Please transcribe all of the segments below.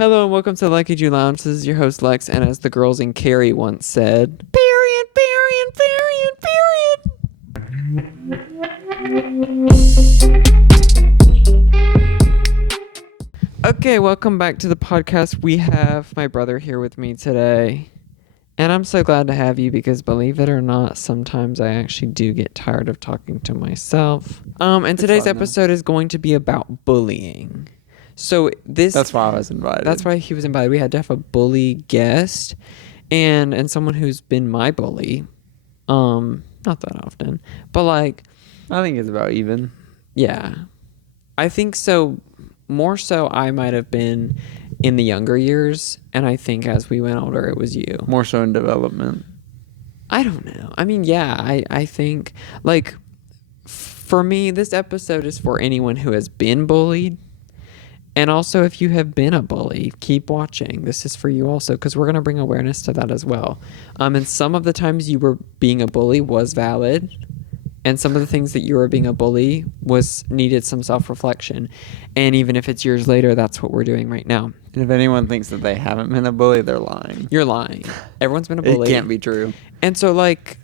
Hello and welcome to Leckiju Lounge. This is your host Lex, and as the girls in Carrie once said, period, period, period, period. Okay, welcome back to the podcast. We have my brother here with me today, and I'm so glad to have you because believe it or not, sometimes I actually do get tired of talking to myself. And today's episode is going to be about bullying. So that's why I was invited. That's why he was invited. We had to have a bully guest and someone who's been my bully. Not that often, but like I think it's about even. Yeah. I think so. More so I might have been in the younger years, and I think as we went older it was you. More so in development. I don't know. I mean, yeah, I think like for me this episode is for anyone who has been bullied. And also, if you have been a bully, keep watching. This is for you also, because we're going to bring awareness to that as well. And some of the times you were being a bully was valid. And some of the things that you were being a bully needed some self-reflection. And even if it's years later, that's what we're doing right now. And if anyone thinks that they haven't been a bully, they're lying. You're lying. Everyone's been a bully. It can't be true. And so, like,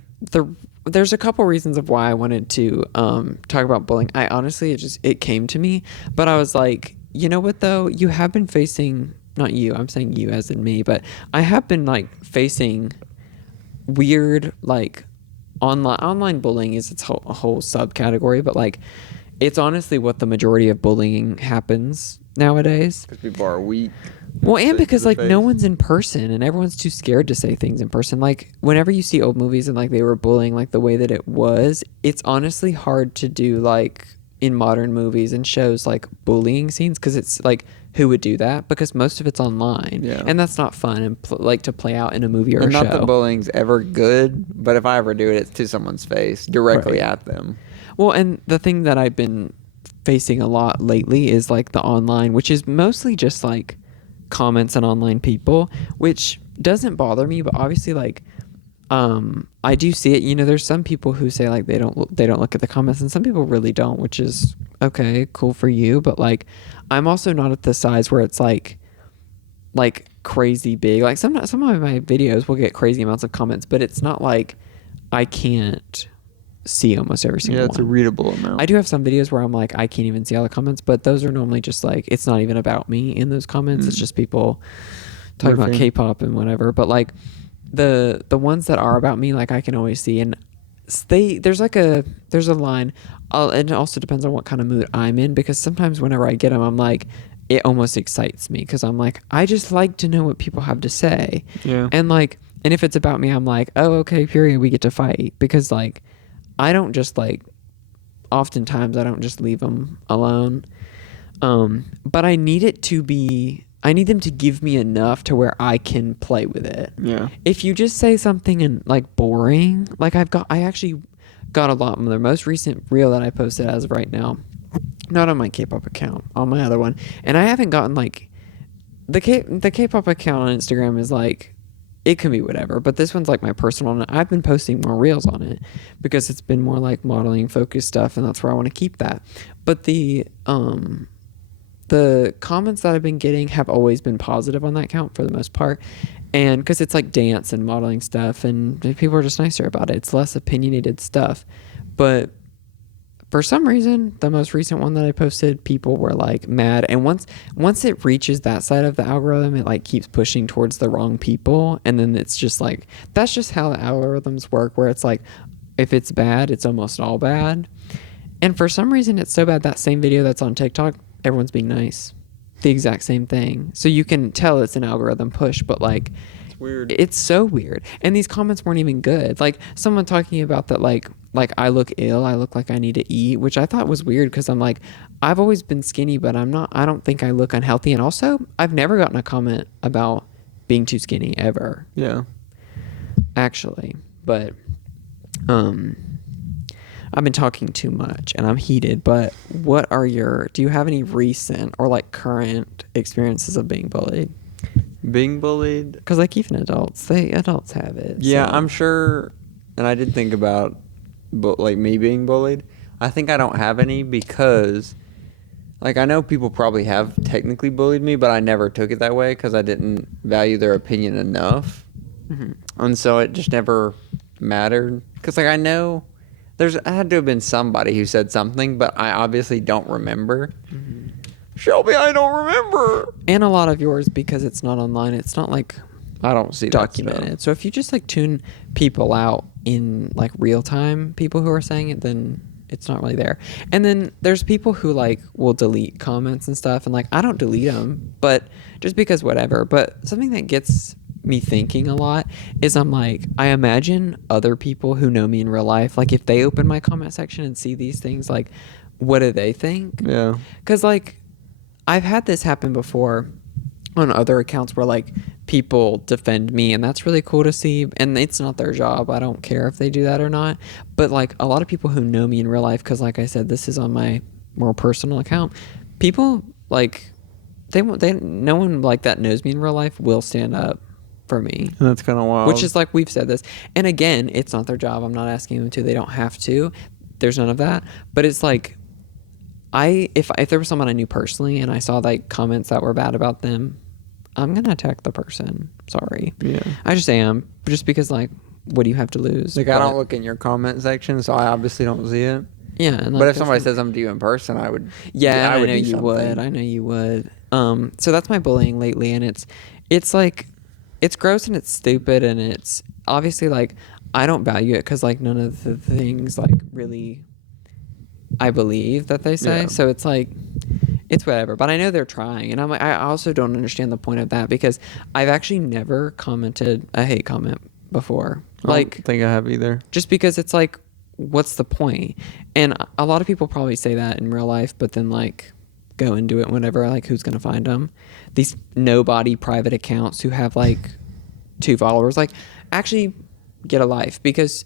there's a couple reasons of why I wanted to talk about bullying. I honestly, it came to me. But I was like, you know what, though? You have been facing, not you, I'm saying you as in me, but I have been, like, facing weird, like, online bullying is a whole subcategory, but, like, it's honestly what the majority of bullying happens nowadays. Because people are weak. Well, and because, like, no one's in person, and everyone's too scared to say things in person. Like, whenever you see old movies and, like, they were bullying, like, the way that it was, it's honestly hard to do, like, in modern movies and shows like bullying scenes, because it's like, who would do that? Because most of it's online, and that's not fun and like to play out in a movie or a show. Not that bullying's ever good, but if I ever do it, it's to someone's face, directly at them. Well, and the thing that I've been facing a lot lately is like the online, which is mostly just like comments and online people, which doesn't bother me, but obviously like I do see it. You know, there's some people who say like they don't look at the comments, and some people really don't, which is okay, cool for you. But like, I'm also not at the size where it's like crazy big. Like some of my videos will get crazy amounts of comments, but it's not like I can't see almost every single one. Yeah, it's a readable amount. I do have some videos where I'm like, I can't even see all the comments, but those are normally just like, it's not even about me in those comments. It's just people talking about K-pop and whatever. But like, the ones that are about me, like I can always see, and there's a line, and it also depends on what kind of mood I'm in, because sometimes whenever I get them, I'm like, it almost excites me, because I'm like, I just like to know what people have to say. And like, and if it's about me, I'm like, oh, okay, period, we get to fight, because like, I don't just like, oftentimes I don't just leave them alone, but I need them to give me enough to where I can play with it. Yeah. If you just say something and like boring, like I actually got a lot more. The most recent reel that I posted as of right now, not on my K-pop account, on my other one, and I haven't gotten like the K-pop account on Instagram is like, it can be whatever, but this one's like my personal, and I've been posting more reels on it because it's been more like modeling focused stuff, and that's where I want to keep that. But the comments that I've been getting have always been positive on that account for the most part. And because it's like dance and modeling stuff, and people are just nicer about it. It's less opinionated stuff. But for some reason, the most recent one that I posted, people were like mad. And once it reaches that side of the algorithm, it like keeps pushing towards the wrong people. And then it's just like, that's just how the algorithms work, where it's like, if it's bad, it's almost all bad. And for some reason, it's so bad, that same video that's on TikTok, everyone's being nice. The exact same thing. So you can tell it's an algorithm push, but like, it's weird. It's so weird. And these comments weren't even good. Like someone talking about that, like I look ill, I look like I need to eat, which I thought was weird, because I'm like, I've always been skinny, but I don't think I look unhealthy. And also, I've never gotten a comment about being too skinny ever. Yeah. Actually. But I've been talking too much and I'm heated, but do you have any recent or like current experiences of being bullied? Being bullied? Because like even adults have it. Yeah, so. I'm sure, and I did think about like me being bullied. I think I don't have any, because Like, I know people probably have technically bullied me, but I never took it that way because I didn't value their opinion enough. Mm-hmm. And so it just never mattered. Because, like, I know I had to have been somebody who said something, but I obviously don't remember. Mm-hmm. Shelby, I don't remember. And a lot of yours, because it's not online, it's not like I don't see documented. So if you just like tune people out in like real time, people who are saying it, then it's not really there. And then there's people who like will delete comments and stuff, and like I don't delete them, but just because whatever. But something that gets me thinking a lot is I'm like, I imagine other people who know me in real life, like if they open my comment section and see these things, like what do they think? Yeah. Because like I've had this happen before on other accounts where like people defend me, and that's really cool to see, and it's not their job. I don't care if they do that or not, but like a lot of people who know me in real life, because like I said, this is on my more personal account, people like they no one like that knows me in real life will stand up for me. That's kind of wild. Which is like, we've said this, and again, it's not their job. I'm not asking them to. They don't have to. There's none of that. But it's like, if there was someone I knew personally and I saw like comments that were bad about them, I'm gonna attack the person. Sorry. Yeah. I just am. Just because like, what do you have to lose? Like, I don't look in your comment section, so I obviously don't see it. Yeah. And like, But if somebody said something to you in person, I would. Yeah, I would know do you something. would. I know you would. So that's my bullying lately, and it's like, it's gross and it's stupid, and it's obviously like I don't value it because like none of the things like really I believe that they say. Yeah. So it's like, it's whatever. But I know they're trying, and I also don't understand the point of that, because I've actually never commented a hate comment before. I don't think I have either. Just because it's like, what's the point? And a lot of people probably say that in real life, but then like go and do it whenever, like who's gonna find them? These nobody private accounts who have like 2 followers, like actually get a life, because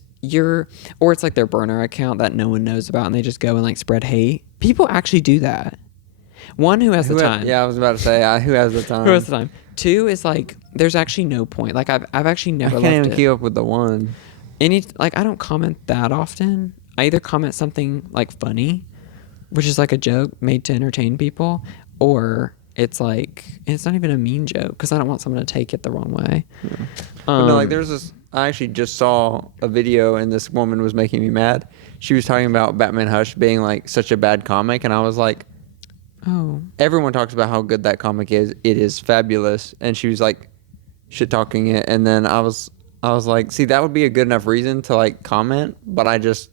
or it's like their burner account that no one knows about, and they just go and like spread hate. People actually do that. One, who has the time? Yeah, I was about to say, who has the time? Who has the time? 2 is like, there's actually no point. Like I've actually never. I can't even keep up with the one. Like I don't comment that often. I either comment something like funny, which is like a joke made to entertain people, or it's like, it's not even a mean joke, because I don't want someone to take it the wrong way. Yeah. But no, like there's this. I actually just saw a video, and this woman was making me mad. She was talking about Batman Hush being like such a bad comic, and I was like, oh, everyone talks about how good that comic is. It is fabulous. And she was like shit talking it, and then I was like, see, that would be a good enough reason to like comment, but I just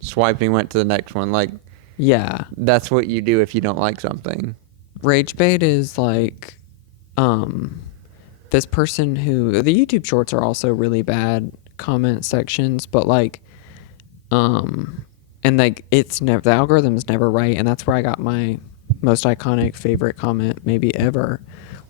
swiped and went to the next one. Like, yeah, that's what you do if you don't like something. Rage bait is like, this person who, the YouTube shorts are also really bad comment sections, but like, and like it's never, the algorithm's never right, and that's where I got my most iconic favorite comment maybe ever,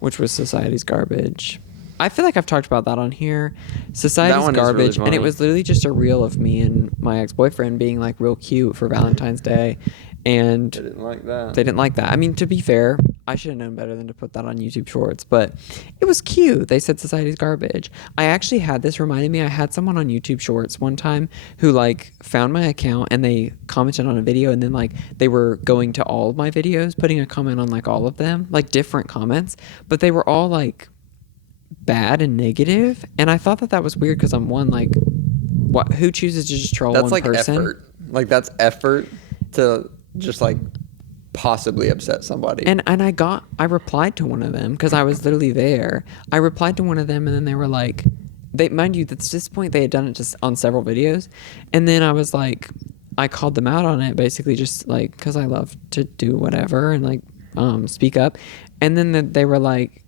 which was Society's Garbage. I feel like I've talked about that on here. Society's Garbage, really, and it was literally just a reel of me and my ex-boyfriend being like real cute for Valentine's Day, and They didn't like that. They didn't like that. I mean, to be fair, I should have known better than to put that on YouTube Shorts, but it was cute. They said Society's Garbage. I actually had this reminded me, I had someone on YouTube Shorts one time who like found my account, and they commented on a video, and then like they were going to all of my videos, putting a comment on like all of them, like different comments, but they were all like bad and negative, and I thought that was weird, because I'm one, like, who chooses to just troll one person? That's like effort. Like, that's effort to just like possibly upset somebody. And I replied to one of them, because I was literally there. I replied to one of them, and then they were like, mind you, at this point they had done it just on several videos, and then I was like, I called them out on it, basically, just like, because I love to do whatever and like speak up. And then they were like,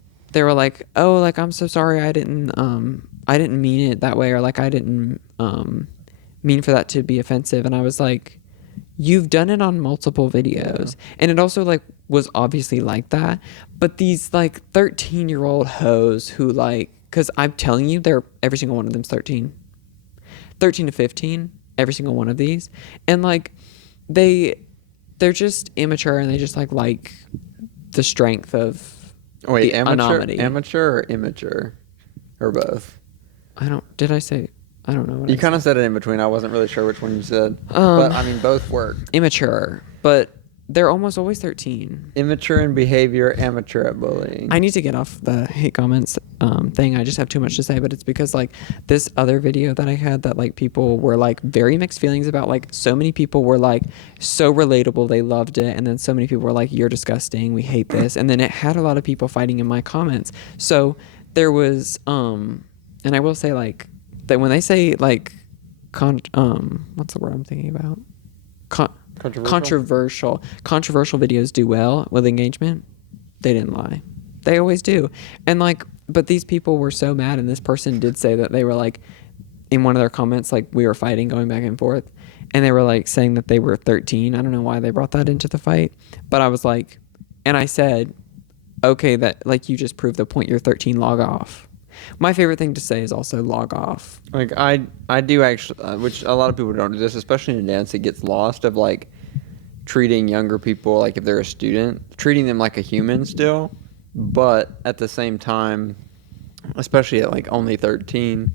oh, like, I'm so sorry, I didn't mean it that way, or like I didn't mean for that to be offensive. And I was like, you've done it on multiple videos, and it also like was obviously like that. But these like 13-year-old hoes who like, because I'm telling you, every single one of them's 13 to 15, every single one of these, and like they're just immature, and they just like the strength of wait, the amateur or immature, or both? Did I say? I don't know what you kind of said it in between. I wasn't really sure which one you said. But I mean, both work. Immature, but they're almost always 13. Immature in behavior, amateur at bullying. I need to get off the hate comments thing. I just have too much to say, but it's because like this other video that I had that like people were like very mixed feelings about. Like so many people were like so relatable, they loved it, and then so many people were like, "You're disgusting, we hate this," and then it had a lot of people fighting in my comments. So there was and I will say like that when they say like what's the word I'm thinking about? Controversial videos do well with engagement. They didn't lie. They always do. And like, but these people were so mad, and this person did say that they were like, in one of their comments, like we were fighting, going back and forth, and they were like saying that they were 13. I don't know why they brought that into the fight, but I was like, and I said, okay, that like you just proved the point. You're 13. Log off. My favorite thing to say is also log off. Like I do actually, which a lot of people don't do this, especially in dance. It gets lost of like treating younger people like if they're a student, treating them like a human still, but at the same time, especially at like only 13,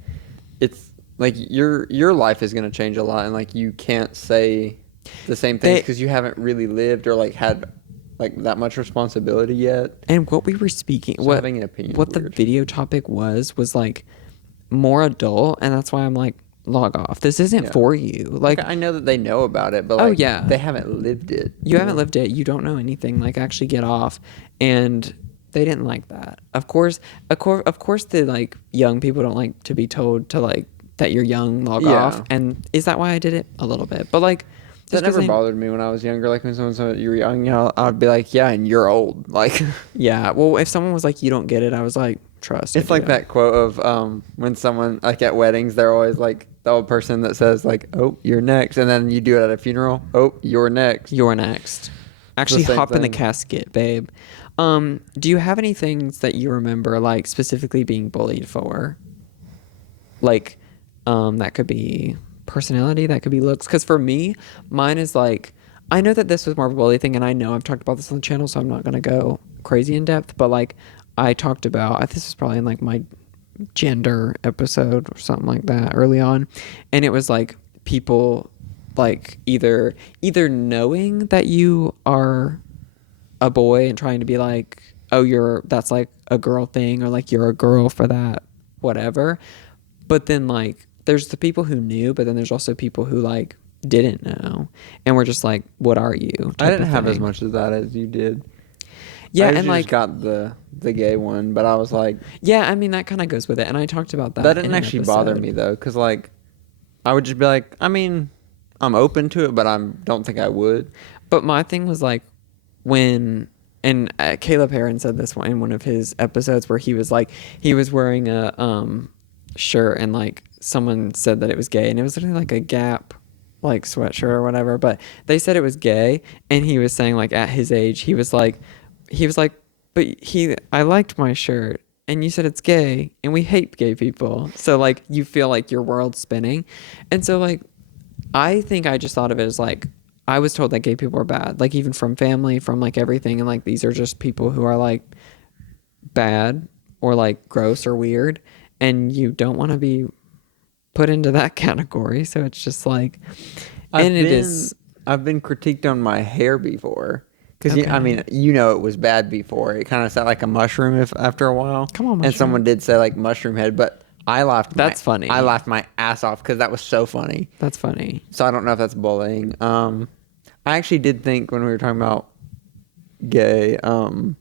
it's like your life is going to change a lot, and like you can't say the same things because you haven't really lived or like had like that much responsibility yet. And what we were speaking, so having an opinion, what the video topic was like more adult, and that's why I'm like, log off. This isn't for you. Like I know that they know about it, but like, they haven't lived it. You haven't lived it. You don't know anything. Like actually get off. And they didn't like that. Of course, the like young people don't like to be told to like that you're young, log off. And is that why I did it? A little bit, but like. That never bothered me when I was younger. Like when someone said you were young, you know, I'd be like, yeah, and you're old. Like, yeah. Well, if someone was like, you don't get it, I was like, trust. It's like that quote of when someone like at weddings, they're always like the old person that says like, oh, you're next, and then you do it at a funeral. Oh, you're next. You're next. Actually, hop in the casket, babe. Do you have any things that you remember like specifically being bullied for? Like, that could be personality, that could be looks, because for me, mine is like, I know that this was more of a bully thing, and I know I've talked about this on the channel, so I'm not going to go crazy in depth, but like I talked about, this was probably in like my gender episode or something like that early on, and it was like people like either knowing that you are a boy and trying to be like, oh, that's like a girl thing, or like you're a girl for that, whatever, but then like there's the people who knew, but then there's also people who like didn't know, and we're just like, what are you? I didn't have as much of that as you did. Yeah, and like got the gay one, but I was like, yeah, I mean that kind of goes with it, and I talked about that. That didn't actually bother me though, because like I would just be like, I mean, I'm open to it, but I don't think I would. But my thing was like when, and Caleb Heron said this one in one of his episodes where he was like, he was wearing a shirt, and like someone said that it was gay, and it was literally like a Gap like sweatshirt or whatever, but they said it was gay, and he was saying like at his age he was like, but I liked my shirt, and you said it's gay, and we hate gay people, so like you feel like your world's spinning. And so like I think I just thought of it as like, I was told that gay people are bad, like even from family, from like everything, and like these are just people who are like bad or like gross or weird, and you don't want to be put into that category. So it's just like, I've been critiqued on my hair before, because I mean, it was bad before. It kind of sounded like a mushroom after a while. Come on, mushroom. And someone did say like mushroom head, but I laughed. That's funny. I laughed my ass off because that was so funny. That's funny. So I don't know if that's bullying. I actually did think when we were talking about gay, when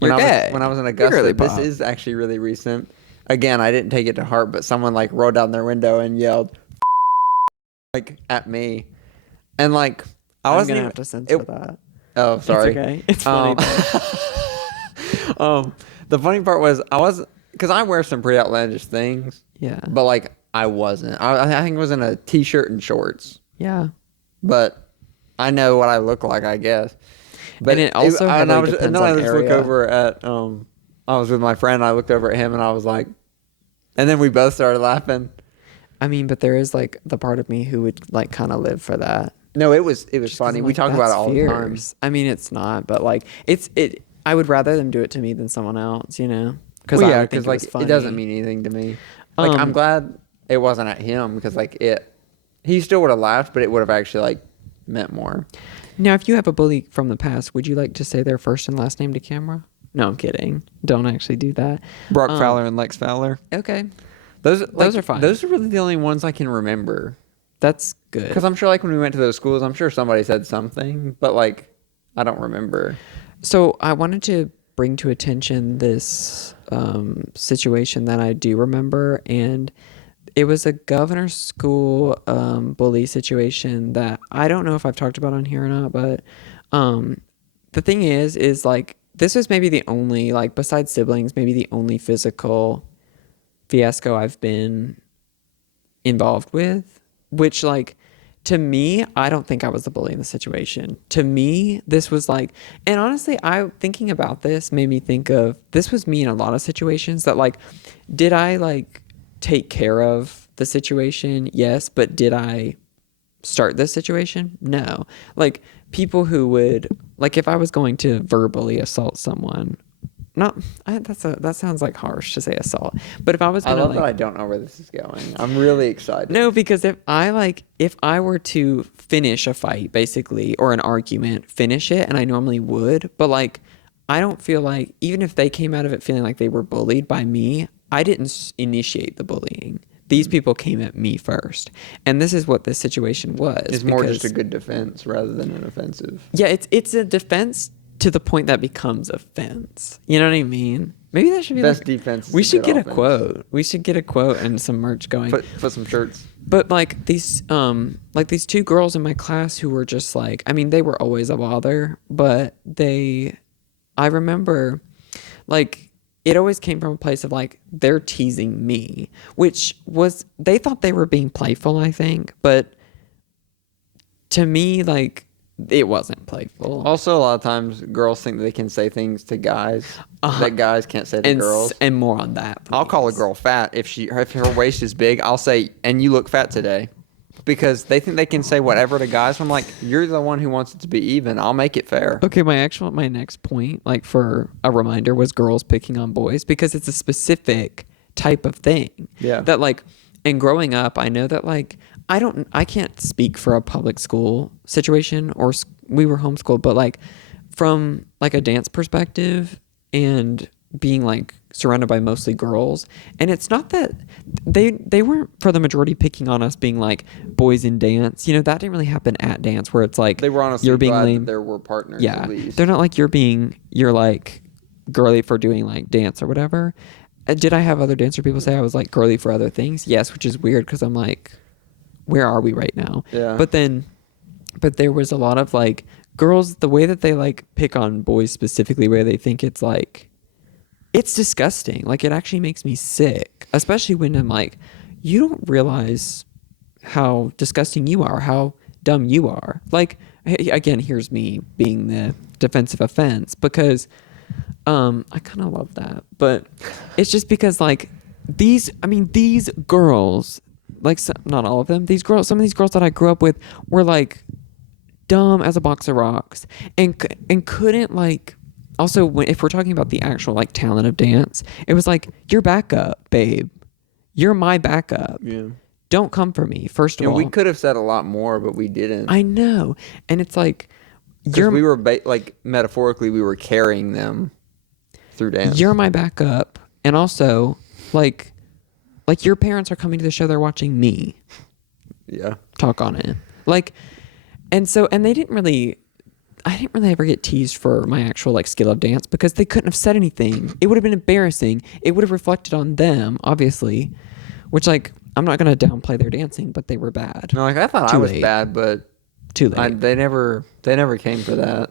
I was in Augusta, this is actually really recent. Again, I didn't take it to heart, but someone like rolled down their window and yelled like at me, and like I wasn't gonna have to censor that. Oh, sorry. It's okay. It's funny. The funny part was because I wear some pretty outlandish things. Yeah. But like I wasn't. I think it was in a t-shirt and shorts. Yeah. But I know what I look like, I guess. But and it also and I just look over at I was with my friend, and I looked over at him, and I was like, and then we both started laughing. I mean, but there is like the part of me who would like kind of live for that. No, it was funny. We talk about it all the time. I mean, it's not, but like it. I would rather them do it to me than someone else, you know? Because like it doesn't mean anything to me. Like I'm glad it wasn't at him, because like he still would have laughed, but it would have actually like meant more. Now, if you have a bully from the past, would you like to say their first and last name to camera? No, I'm kidding. Don't actually do that. Brock Fowler and Lex Fowler. Okay. Those are fine. Those are really the only ones I can remember. That's good. Because I'm sure, like, when we went to those schools, I'm sure somebody said something, but, like, I don't remember. So I wanted to bring to attention this situation that I do remember, and it was a governor's school bully situation that I don't know if I've talked about on here or not, but the thing is like, this was maybe the only, like, besides siblings, maybe the only physical fiasco I've been involved with, which, like, to me, I don't think I was the bully in the situation. To me, this was like, and honestly, thinking about this made me think of, this was me in a lot of situations that, like, did I, like, take care of the situation? Yes. But did I start this situation? No. Like, people who would, like, if I was going to verbally assault someone, that sounds like harsh to say assault, but if I was gonna, I love that I don't know where this is going. I'm really excited. No, because if I were to finish a fight, basically, or an argument, finish it, and I normally would, but, like, I don't feel like, even if they came out of it feeling like they were bullied by me, I didn't initiate the bullying. These people came at me first, and this is what this situation was. It's more just a good defense rather than an offensive. Yeah, it's a defense to the point that becomes offense. You know what I mean? Maybe that should be best like, defense. We should get a quote. We should get a quote and some merch going. Put some shirts. But, like, these two girls in my class who were just, like, I mean, they were always a bother, but I remember, like, it always came from a place of, like, they're teasing me, which was, they thought they were being playful, I think, but to me, like, it wasn't playful. Also, a lot of times, girls think they can say things to guys that guys can't say to girls. And more on that, please. I'll call a girl fat if her waist is big. I'll say, "And you look fat today," because they think they can say whatever to guys. I'm like, you're the one who wants it to be even. I'll make it fair. Okay, my next point, like, for a reminder, was girls picking on boys, because it's a specific type of thing. Yeah. That, like, and growing up, I know that, like, I can't speak for a public school situation, or we were homeschooled, but, like, from, like, a dance perspective and being, like, surrounded by mostly girls, and it's not that they weren't, for the majority, picking on us being, like, boys in dance. You know, that didn't really happen at dance, where it's like, they were honestly you're being glad lame. That there were partners. Yeah, at least. they're not like you're like girly for doing, like, dance or whatever. Did I have other dancer people say I was, like, girly for other things? Yes, which is weird, because I'm like, where are we right now? Yeah. But there was a lot of, like, girls, the way that they, like, pick on boys specifically, where they think it's, like, it's disgusting. Like, it actually makes me sick, especially when I'm like, you don't realize how disgusting you are, how dumb you are. Like, again, here's me being the defensive offense, because I kind of love that, but it's just because, like, these girls, like, not all of them, some of these girls that I grew up with were, like, dumb as a box of rocks, and couldn't, like, also, if we're talking about the actual, like, talent of dance, it was like, you're backup, babe. You're my backup. Yeah. Don't come for me, first of all. We could have said a lot more, but we didn't. I know. And it's like, we were, like, metaphorically, we were carrying them through dance. You're my backup. And also, like, your parents are coming to the show, they're watching me. Yeah. Talk on it. Like, and I didn't really ever get teased for my actual, like, skill of dance, because they couldn't have said anything. It would have been embarrassing. It would have reflected on them, obviously, which, like, I'm not going to downplay their dancing, but they were bad. No, like, I thought I was bad, but too late. They never came for that.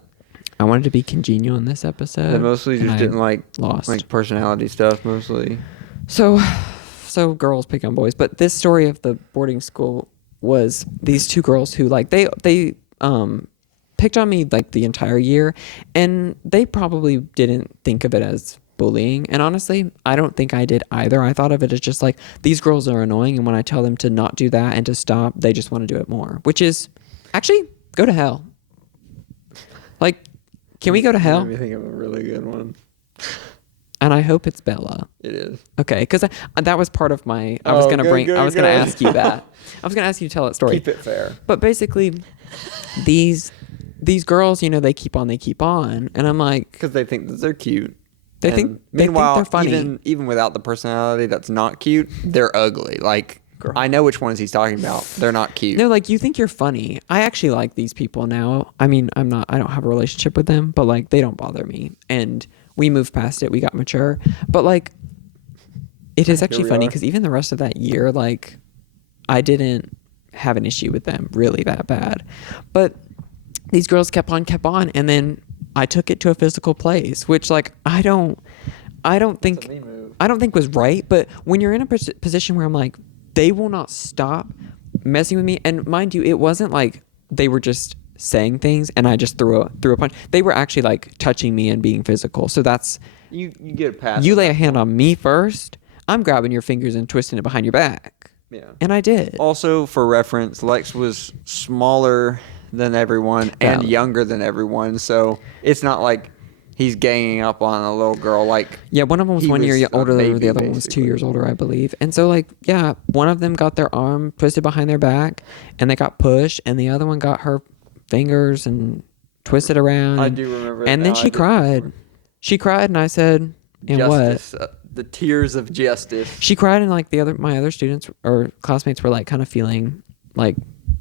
I wanted to be congenial in this episode. They mostly just didn't like personality stuff, mostly. So girls pick on boys, but this story of the boarding school was these two girls who, like, they picked on me, like, the entire year, and they probably didn't think of it as bullying. And honestly, I don't think I did either. I thought of it as just, like, these girls are annoying, and when I tell them to not do that and to stop, they just want to do it more, which is actually, go to hell. Like, can we go to hell? Let me think of a really good one. And I hope it's Bella. It is. Okay, because that was part of my. I was gonna ask you that. I was gonna ask you to tell that story. Keep it fair. But basically, these girls, they keep on, and I'm like, because they think that they're cute. They think they're funny. Even without the personality that's not cute, they're ugly. Like, girl, I know which ones he's talking about. They're not cute. No, like, you think you're funny. I actually like these people now. I mean, I don't have a relationship with them, but like, they don't bother me. And we moved past it. We got mature. But like, it is actually funny because even the rest of that year, like, I didn't have an issue with them really that bad. But these girls kept on, and then I took it to a physical place, which like I don't think was right. But when you're in a position where I'm like, they will not stop messing with me, and mind you, it wasn't like they were just saying things and I just threw a punch. They were actually like touching me and being physical. So that's you get past. You lay a hand on me first, I'm grabbing your fingers and twisting it behind your back. Yeah, and I did. Also, for reference, Lex was smaller than everyone and younger than everyone, so it's not like he's ganging up on a little girl. Like, yeah, one of them was 1 year older, the other one was 2 years older, I believe. And so like, yeah, one of them got their arm twisted behind their back and they got pushed, and the other one got her fingers and twisted around. I do remember. And then she cried. She cried, and I said, "And justice, what?" The tears of justice. She cried, and like my other students or classmates were like kind of feeling like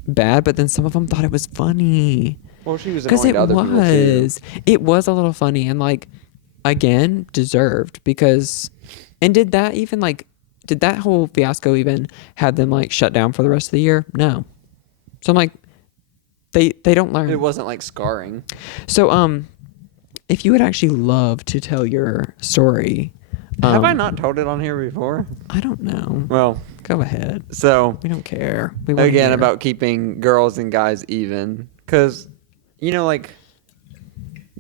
bad, but then some of them thought it was funny. Well, she was annoying to other people too. It was a little funny, and like, again, deserved, because, and did that whole fiasco even have them like shut down for the rest of the year? No. So I'm like, they don't learn. It wasn't like scarring. So if you would actually love to tell your story. Have I not told it on here before? I don't know. Well, go ahead. So we don't care. Again, about keeping girls and guys even, because like,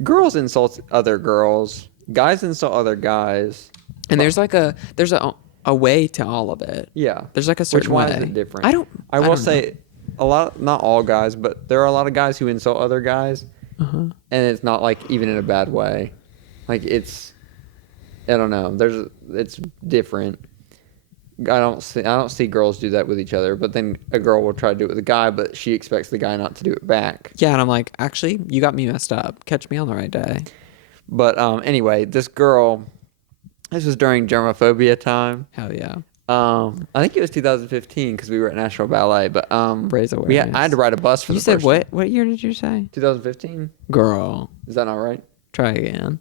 girls insult other girls, guys insult other guys, and there's a way to all of it. Yeah, there's like a certain way. Which one is it different? I will say a lot, not all guys, but there are a lot of guys who insult other guys, and it's not like even in a bad way. Like, I don't know. It's different. I don't see girls do that with each other, but then a girl will try to do it with a guy, but she expects the guy not to do it back. Yeah, and I'm like, actually, you got me messed up. Catch me on the right day. But anyway, this girl, this was during germophobia time. Hell yeah. I think it was 2015 because we were at National Ballet, but raise awareness. I had to ride a bus for the first time. You said what? What year did you say? 2015. Girl, is that not right? Try again.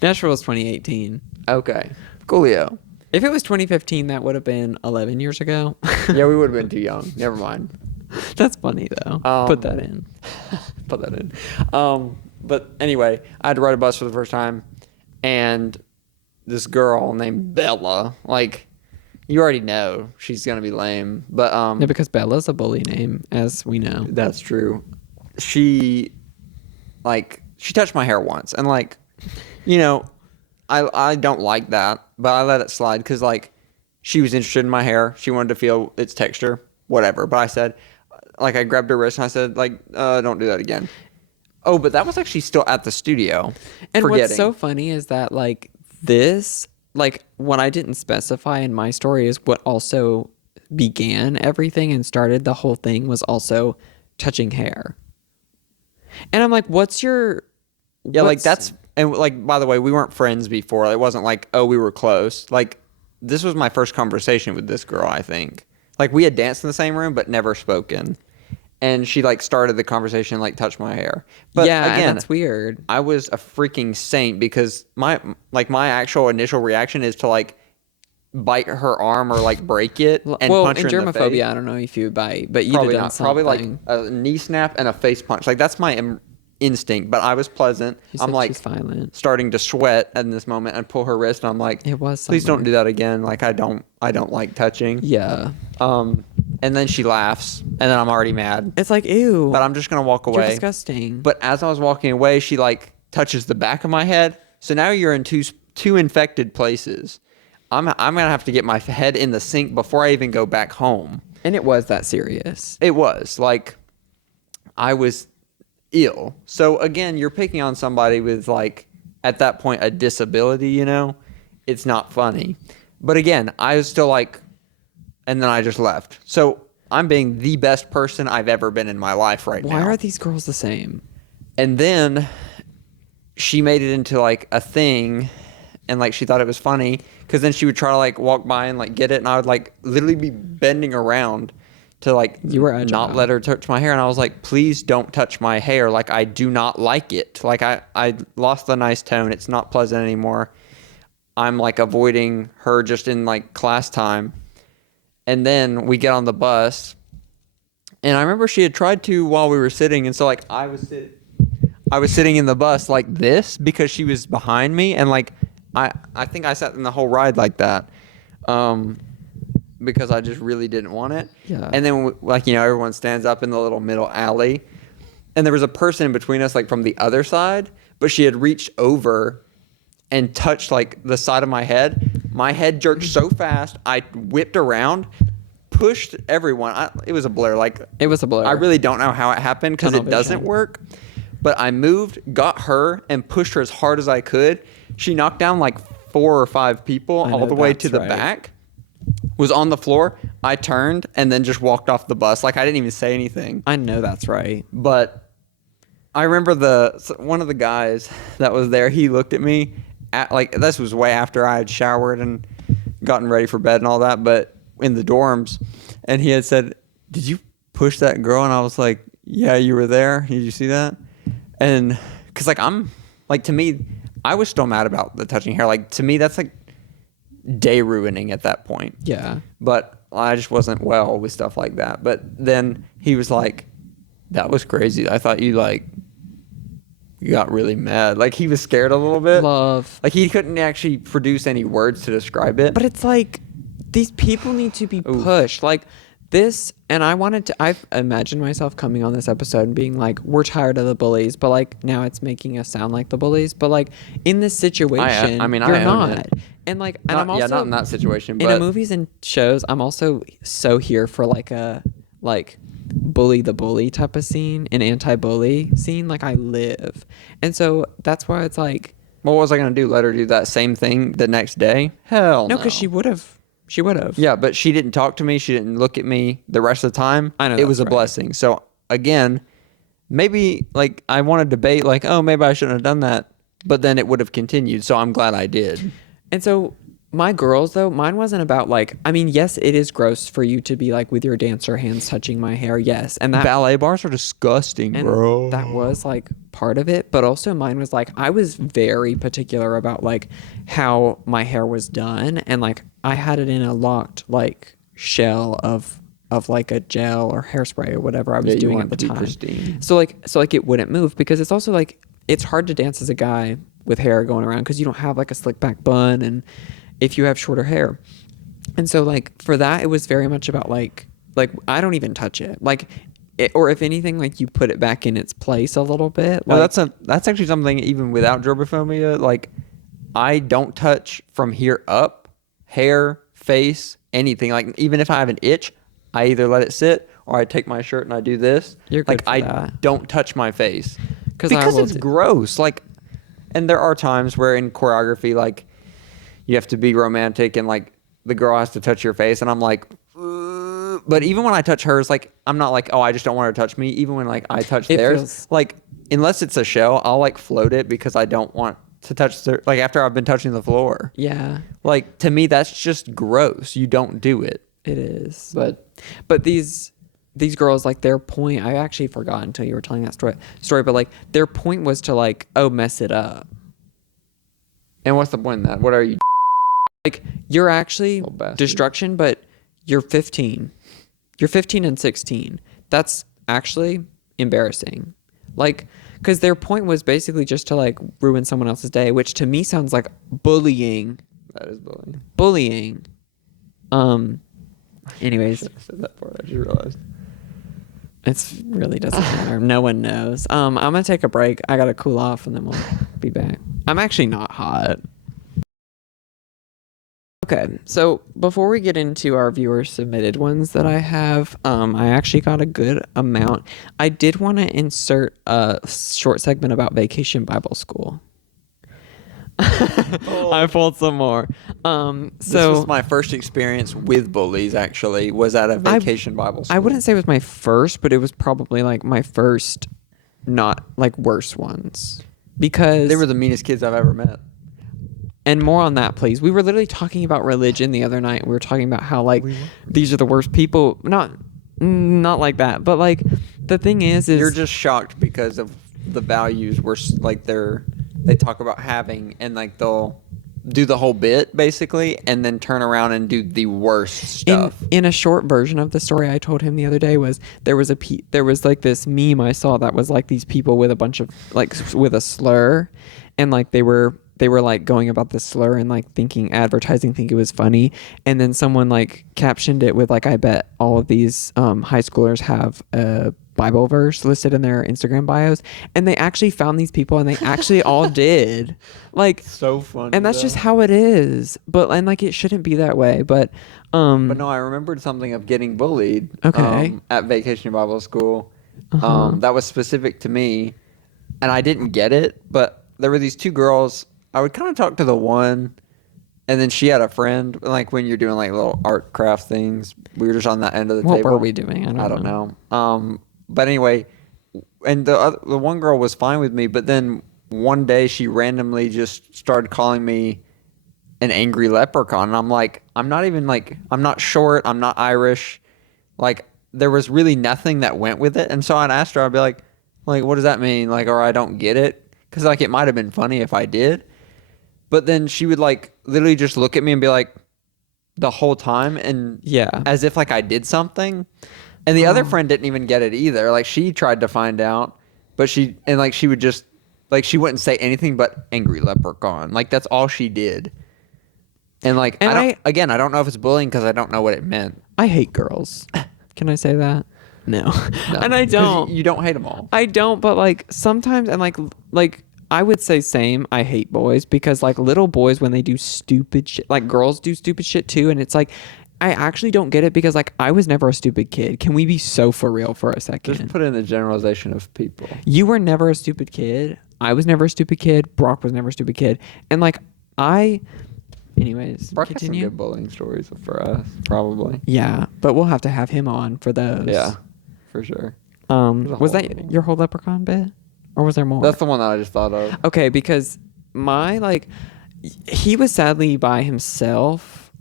Nashville was 2018. Okay, coolio. If it was 2015, that would have been 11 years ago. Yeah, we would have been too young. Never mind. That's funny though. Put that in. Put that in. But anyway, I had to ride a bus for the first time, and this girl named Bella, like, you already know she's gonna be lame, but yeah, because Bella's a bully name, as we know. That's true. She touched my hair once, and like, I don't like that, but I let it slide because like, she was interested in my hair. She wanted to feel its texture, whatever. But I said, like, I grabbed her wrist and I said, like, don't do that again. Oh, but that was actually still at the studio. And what's so funny is that like this, like, what I didn't specify in my story is what also began everything and started the whole thing was also touching hair. And I'm like, like, that's, and like, by the way, we weren't friends before. It wasn't like, oh, we were close. Like, this was my first conversation with this girl, I think. Like, we had danced in the same room, but never spoken. And she like started the conversation, like, touched my hair. But yeah, again, that's weird. I was a freaking saint because my actual initial reaction is to like bite her arm or like break it and punch her in the face. Germophobia, I don't know if you would bite, but you'd probably have done not. something. Probably like a knee snap and a face punch. Like, that's my instinct. But I was pleasant. I'm like starting to sweat in this moment and pull her wrist, and I'm like, it was. Please don't do that again. Like, I don't like touching. Yeah. And then she laughs, and then I'm already mad. It's like, ew. But I'm just gonna walk away. You're disgusting. But as I was walking away, she like touches the back of my head. So now you're in two infected places. I'm gonna have to get my head in the sink before I even go back home. And it was that serious. It was like, I was ill. So again, you're picking on somebody with like at that point a disability, you know, it's not funny. But again, I was still like, and then I just left. So I'm being the best person I've ever been in my life right now. Why are these girls the same? And then she made it into like a thing, and like she thought it was funny because then she would try to like walk by and like get it, and I would like literally be bending around to like You were agile. not let her touch my hair, and I was like, please don't touch my hair. Like I do not like it. Like I lost the nice tone. It's not pleasant anymore. I'm like avoiding her just in like class time. And then we get on the bus, and I remember she had tried to while we were sitting, and so like I was sitting in the bus like this because she was behind me, and like I think I sat in the whole ride like that, because I just really didn't want it. Yeah. And then like, you know, everyone stands up in the little middle alley, and there was a person in between us like from the other side, but she had reached over and touched like the side of my head. My head jerked so fast, I whipped around, pushed everyone. It was a blur. Like It was a blur. I really don't know how it happened because Tunnel it doesn't vision. work. But I moved, got her, and pushed her as hard as I could. She knocked down like 4 or 5 people all the way to the back. Was on the floor. I turned and then just walked off the bus. Like I didn't even say anything. I know that's right. But I remember one of the guys that was there. He looked at me. Like this was way after I had showered and gotten ready for bed and all that. But in the dorms, and he had said, "Did you push that girl?" And I was like, "Yeah, you were there. Did you see that?" And because like I'm like, to me, I was still mad about the touching hair. Like to me, that's like day ruining at that point. Yeah. But I just wasn't well with stuff like that. But then he was like, "That was crazy. I thought you got really mad." Like he was scared a little bit. Love. Like he couldn't actually produce any words to describe it. But it's like these people need to be Oof. pushed. Like this, and I've imagined myself coming on this episode and being like, we're tired of the bullies, but like now it's making us sound like the bullies. But like in this situation, I mean, you're I own not. it. And like, Not, and I'm also not in that situation. in But the movies and shows, I'm also so here for like a bully the bully type of scene, an anti-bully scene. Like I live, and so that's why it's like, what was I gonna do? Let her do that same thing the next day? Hell no. no, because she would have. She would have. Yeah, but she didn't talk to me. She didn't look at me the rest of the time. I know it was a that's right. blessing. So again, maybe like I want to debate like, oh, maybe I shouldn't have done that, but then it would have continued. So I'm glad I did. And so my girls, though, mine wasn't about like, I mean, yes, it is gross for you to be like with your dancer hands touching my hair. Yes. And that Ballet bars are disgusting, and bro. that was like part of it. But also mine was like, I was very particular about like how my hair was done. And like I had it in a locked like shell of like a gel or hairspray or whatever I was you doing want at the it to be time. pristine. So like it wouldn't move because it's also like, it's hard to dance as a guy with hair going around because you don't have like a slick back bun and if you have shorter hair. And so like for that, it was very much about like I don't even touch it. Like it, or if anything, like you put it back in its place a little bit. No, Like, that's actually something even without gerbophobia. Like I don't touch from here up, hair, face, anything. Like even if I have an itch, I either let it sit or I take my shirt and I do this. You're good like for I that. don't touch my face because it's gross. Like, and there are times where in choreography, like you have to be romantic and like the girl has to touch your face, and I'm like, "Ugh." But even when I touch hers, like I'm not like, oh, I just don't want her to touch me. Even when like I touch theirs, like unless it's a show, I'll like float it because I don't want to touch their, like after I've been touching the floor. Yeah, Like to me, that's just gross. You don't do it. it is. But these girls, like their point, I actually forgot until you were telling that story. But like their point was to like, oh, mess it up. And what's the point in that? What are you? Like you're actually Little bastard. destruction, but you're 15. You're 15 and 16. That's actually embarrassing. Like, because their point was basically just to like ruin someone else's day, which to me sounds like bullying. That is bullying. Bullying. Anyways, I said that part. I just realized. it really doesn't matter. No one knows. I'm gonna take a break. I gotta cool off, and then we'll be back. I'm actually not hot. Okay, so before we get into our viewer submitted ones that I have, I actually got a good amount. I did want to insert a short segment about Vacation Bible School. I pulled some more. This So was my first experience with bullies. Actually, was at a vacation Bible school. I wouldn't say it was my first, but it was probably like my first, not like worst ones, because They were the meanest kids I've ever met. And more on that, please. We were literally talking about religion the other night. We were talking about how like these are the worst people. Not like that, but like the thing is you're just shocked because of the values like they talk about having, and like they'll do the whole bit basically, and then turn around and do the worst stuff. In a short version of the story I told him the other day was there was like this meme I saw that was like these people with a bunch of like with a slur, and like they were like going about the slur and like advertising think it was funny, and then someone like captioned it with like, I bet all of these high schoolers have a Bible verse listed in their Instagram bios, and they actually found these people, and they actually all did. Like, so funny. And that's just how it is. And like it shouldn't be that way. But no, I remembered something of getting bullied. Okay. At Vacation Bible School. Uh-huh. That was specific to me, and I didn't get it. But there were these two girls. I would kind of talk to the one, and then she had a friend. Like when you're doing like little art craft things, we were just on that end of the table. What were we doing? I don't know. But anyway, and the one girl was fine with me, but then one day she randomly just started calling me an angry leprechaun, and I'm like, I'm not short, I'm not Irish, like there was really nothing that went with it, and so I'd ask her, I'd be like, what does that mean? Like, or I don't get it, because like it might have been funny if I did, but then she would like literally just look at me and be like, the whole time, and as if like I did something. And the other friend didn't even get it either. Like she tried to find out, but she would just like, she wouldn't say anything but angry leprechaun. Like that's all she did. And like, I don't know if it's bullying because I don't know what it meant. I hate girls. Can I say that? No. And I don't. You don't hate them all. I don't, but like sometimes, and like I would say same. I hate boys because like little boys, when they do stupid shit, like girls do stupid shit too. And it's like, I actually don't get it because like I was never a stupid kid. Can we be so for real for a second? Just put in the generalization of people. You were never a stupid kid. I was never a stupid kid. Brock was never a stupid kid. And like anyways, Brock has some good bullying stories for us, probably. Yeah, but we'll have to have him on for those. Yeah, for sure. Was that your whole leprechaun bit? Or was there more? That's the one that I just thought of. Okay, because he was sadly by himself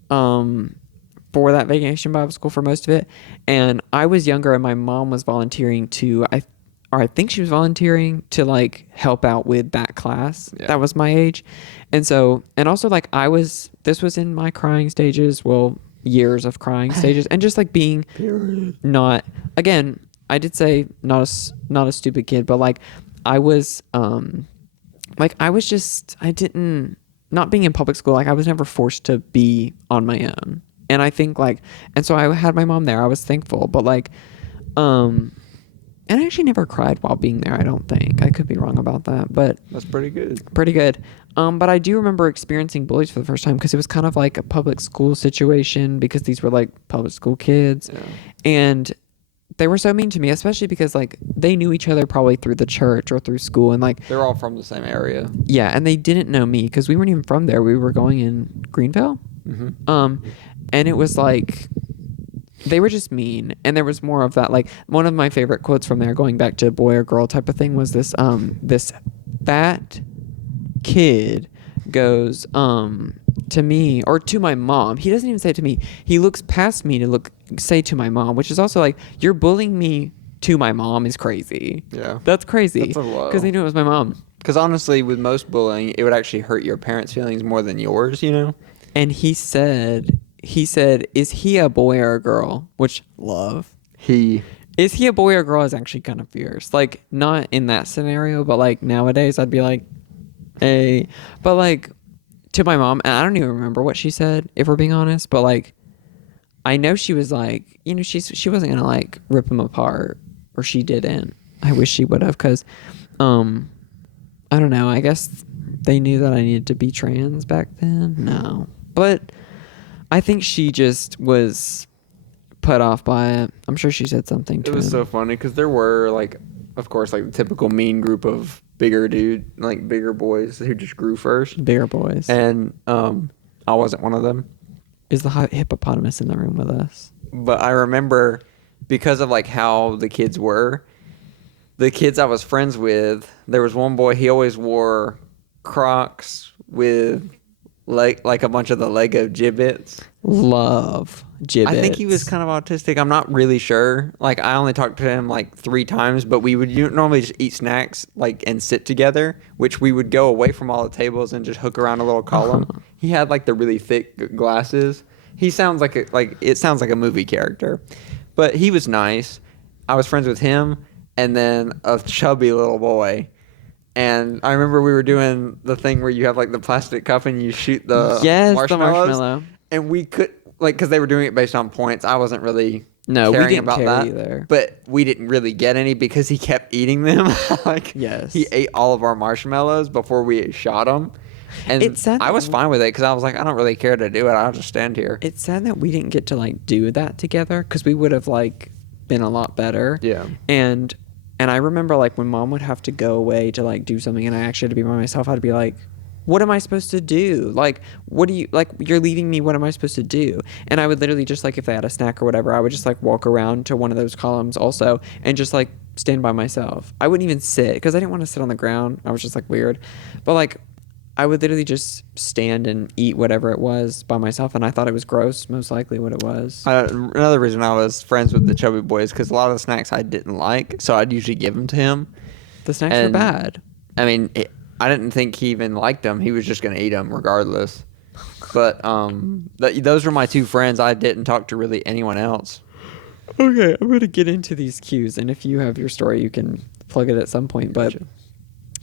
for that Vacation Bible School for most of it. And I was younger, and my mom was volunteering I think she was volunteering to like help out with that class. Yeah. That was my age. And so, and also like this was in my crying stages, years of crying stages, and just like being not, again, I did say not a stupid kid, but like I was not being in public school, like I was never forced to be on my own. And I think and so I had my mom there. I was thankful, but and I actually never cried while being there, I don't think. I could be wrong about that, but that's pretty good. Pretty good. But I do remember experiencing bullies for the first time because it was kind of like a public school situation because these were like public school kids. Yeah. And they were so mean to me, especially because like they knew each other probably through the church or through school, and like they're all from the same area. Yeah, and they didn't know me because we weren't even from there. We were going in Greenville. Mm-hmm. And it was like they were just mean, and there was more of that. Like one of my favorite quotes from there, going back to boy or girl type of thing, was this fat kid goes to me or to my mom. He doesn't even say it to me. He looks past me to say to my mom, which is also like, you're bullying me to my mom is crazy. Yeah, that's crazy. That's a low. Because they knew it was my mom. Because honestly, with most bullying, it would actually hurt your parents' feelings more than yours, you know? And he said, is he a boy or a girl? Which, love. Is he a boy or a girl is actually kind of fierce. Like, not in that scenario, but like nowadays, I'd be like, hey. But like, to my mom, and I don't even remember what she said, if we're being honest, but like, I know she was like, you know, she wasn't gonna like rip him apart, or she didn't. I wish she would have, because, I don't know, I guess they knew that I needed to be trans back then. No. But I think she just was put off by it. I'm sure she said something to him. It was so funny because there were like, of course, like the typical mean group of bigger dude, like bigger boys who just grew first. Bigger boys. And I wasn't one of them. Is the hippopotamus in the room with us? But I remember because of like how the kids were, the kids I was friends with, there was one boy, he always wore Crocs with like a bunch of the Lego gibbets. Love gibbets. I think he was kind of autistic. I'm not really sure. Like I only talked to him like 3 times, but we would normally just eat snacks like and sit together, which we would go away from all the tables and just hook around a little column. He had like the really thick glasses. He sounds like it sounds like a movie character, but he was nice. I was friends with him and then a chubby little boy. And I remember we were doing the thing where you have like the plastic cup and you shoot the marshmallows. The marshmallow. And we could because they were doing it based on points. I wasn't really we caring didn't about care that either. But we didn't really get any because he kept eating them. Like yes, he ate all of our marshmallows before we shot them. And I was fine with it because I was like, I don't really care to do it. I'll just stand here. It's sad that we didn't get to like do that together because we would have like been a lot better. Yeah. And I remember like when Mom would have to go away to like do something and I actually had to be by myself, I'd be like, what am I supposed to do? Like, what do you, like, you're leaving me, what am I supposed to do? And I would literally just like, if they had a snack or whatever, I would just like walk around to one of those columns also and just like stand by myself. I wouldn't even sit because I didn't want to sit on the ground. I was just like weird. But like, I would literally just stand and eat whatever it was by myself, and I thought it was gross, most likely what it was. Another reason I was friends with the chubby boys because a lot of the snacks I didn't like, so I'd usually give them to him. The snacks were bad. I mean, I didn't think he even liked them. He was just going to eat them regardless. But those were my 2 friends. I didn't talk to really anyone else. Okay, I'm going to get into these cues, and if you have your story, you can plug it at some point, but... Gotcha.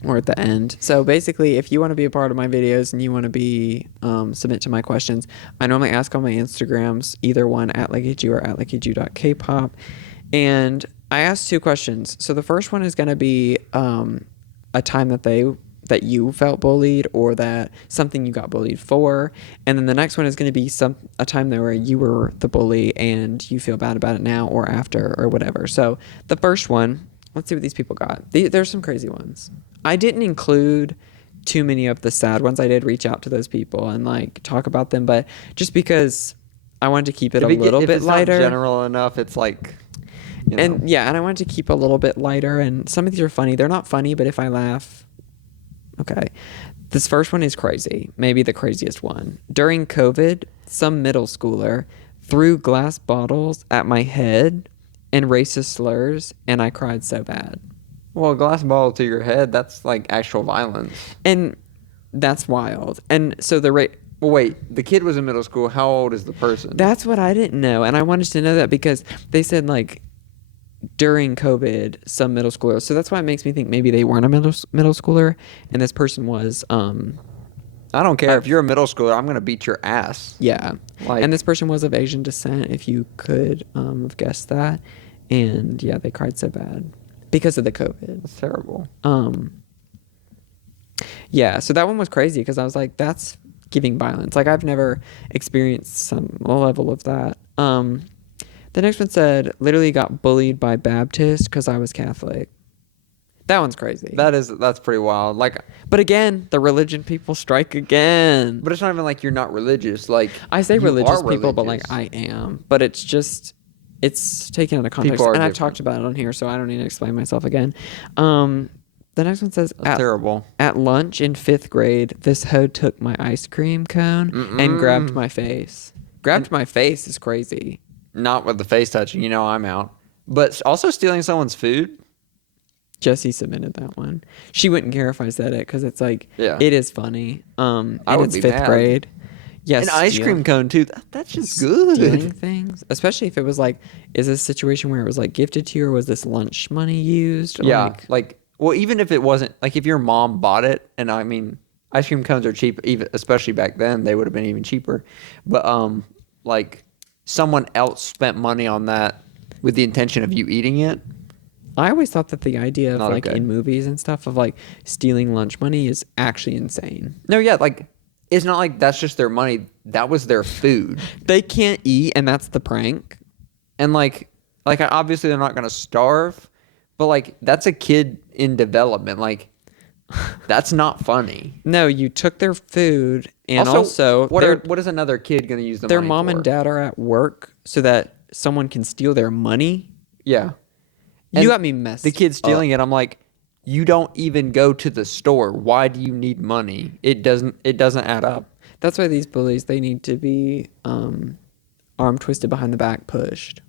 Or at the end. So basically, if you want to be a part of my videos and you want to be submit to my questions, I normally ask on my Instagrams, either one at Leckiju or at leckiju.kpop. And I asked 2 questions. So the first one is going to be a time that you felt bullied or that something you got bullied for. And then the next one is going to be a time there where you were the bully and you feel bad about it now or after or whatever. So the first one, let's see what these people got. There's some crazy ones. I didn't include too many of the sad ones. I did reach out to those people and like talk about them, but just because I wanted to keep it a little bit lighter. If it's not general enough, it's like, you know. And yeah, and I wanted to keep a little bit lighter. And some of these are funny. They're not funny, but if I laugh, okay. This first one is crazy. Maybe the craziest one. During COVID, some middle schooler threw glass bottles at my head and racist slurs, and I cried so bad. Well, a glass bottle to your head, that's like actual violence. And that's wild. And so well, wait, the kid was in middle school. How old is the person? That's what I didn't know. And I wanted to know that because they said like during COVID, some middle schoolers. So that's why it makes me think maybe they weren't a middle schooler and this person was... I don't care. If you're a middle schooler, I'm going to beat your ass. Yeah. And this person was of Asian descent, if you could have guessed that. And yeah, they cried so bad. Because of the COVID. That's terrible. Yeah, so that one was crazy because I was like, that's giving violence. Like, I've never experienced some level of that. The next one said, literally got bullied by Baptists because I was Catholic. That one's crazy. That's pretty wild. Like, but again, the religion people strike again. But it's not even like you're not religious. Like, I say religious people, but like I am. But it's just... It's taken out of context, and I've talked about it on here, so I don't need to explain myself again. The next one says, terrible. At lunch in 5th grade, this hoe took my ice cream cone and grabbed my face. Grabbed my face is crazy. Not with the face touching, you know I'm out. But also stealing someone's food? Jessie submitted that one. She wouldn't care if I said it, because it's like, yeah. It is funny. And I would it's be 5th mad. grade. Yes, an ice cream cone too. That's just good. Stealing things, especially if it was like, is this a situation where it was like gifted to you, or was this lunch money used? Or yeah, like, well, even if it wasn't, like, if your mom bought it, and I mean, ice cream cones are cheap, even especially back then, they would have been even cheaper. But like, someone else spent money on that with the intention of you eating it. I always thought that the idea of like in movies and stuff of like stealing lunch money is actually insane. No, yeah, like. It's not like that's just their money. That was their food. They can't eat, and that's the prank. And like obviously they're not gonna starve, but like that's a kid in development. Like That's not funny. No, you took their food, and also what is another kid going to use the their money mom for? and dad are at work so that someone can steal their money. Yeah. You got me messed. The kid stealing it, I'm like, you don't even go to the store. Why do you need money? It doesn't add up. That's why these bullies, they need to be arm twisted behind the back, pushed.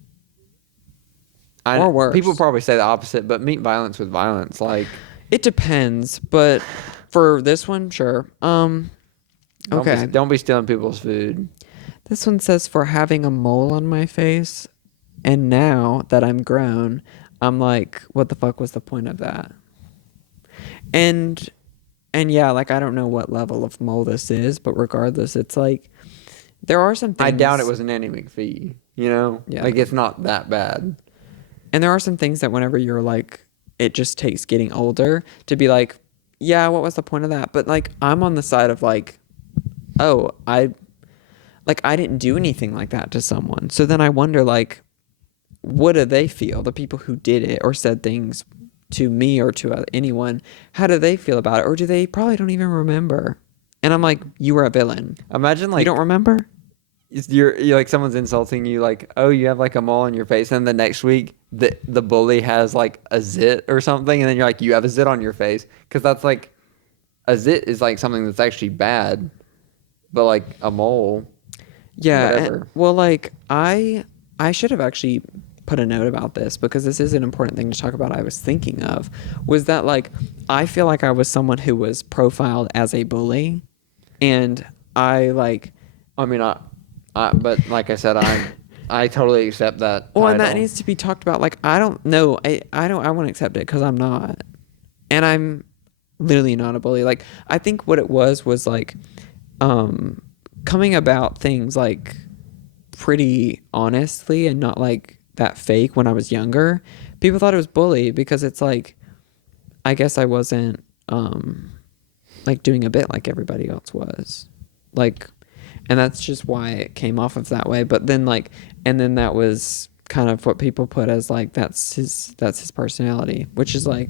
Or worse. People probably say the opposite, but meet violence with violence. Like, it depends, but for this one, sure. Okay. Don't be stealing people's food. This one says, for having a mole on my face, and now that I'm grown, I'm like, what the fuck was the point of that? And yeah, like, I don't know what level of mole this is, but regardless, it's like, there are some things. I doubt it was an Annie McPhee, you know? Yeah. Like, it's not that bad. And there are some things that whenever you're like, it just takes getting older to be like, yeah, what was the point of that? But like, I'm on the side of like, oh, I didn't do anything like that to someone. So then I wonder, like, what do they feel? The people who did it or said things to me or to anyone, how do they feel about it? Or do they probably don't even remember? And I'm like, you were a villain. Imagine, like, you don't remember? You're like, someone's insulting you, like, oh, you have like a mole on your face, and the next week the bully has like a zit or something, and then you're like, you have a zit on your face, because that's like, a zit is like something that's actually bad, but like a mole, yeah. Well, like, I should have actually put a note about this, because this is an important thing to talk about. I was thinking of was that, like, I feel like I was someone who was profiled as a bully, and but like I said, I totally accept that well, title. and that needs to be talked about. Like, I don't know, I won't accept it, because I'm not, and I'm literally not a bully. Like, I think what it was like, coming about things like pretty honestly and not like that fake when I was younger. People thought it was bully because it's like, I guess I wasn't like doing a bit like everybody else was, like, and that's just why it came off of that way. But then, like, and then that was kind of what people put as like, that's his personality, which is like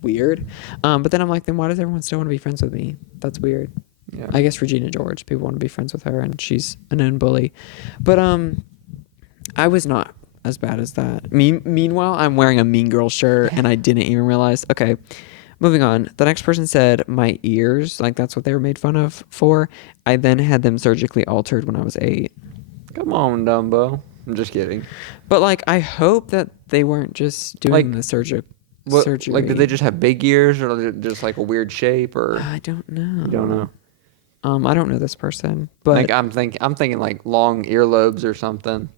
weird. But then I'm like, then why does everyone still want to be friends with me? That's weird. Yeah. I guess Regina George, people want to be friends with her, and she's a known bully. But I was not as bad as that. Meanwhile, I'm wearing a Mean Girl shirt, and I didn't even realize. Okay, moving on. The next person said my ears, like that's what they were made fun of for. I then had them surgically altered when I was 8. Come on, Dumbo. I'm just kidding. But like, I hope that they weren't just doing like, the surgery. Like, did they just have big ears, or just like a weird shape, or? I don't know. You don't know. I don't know this person, but like, I'm thinking like long earlobes or something.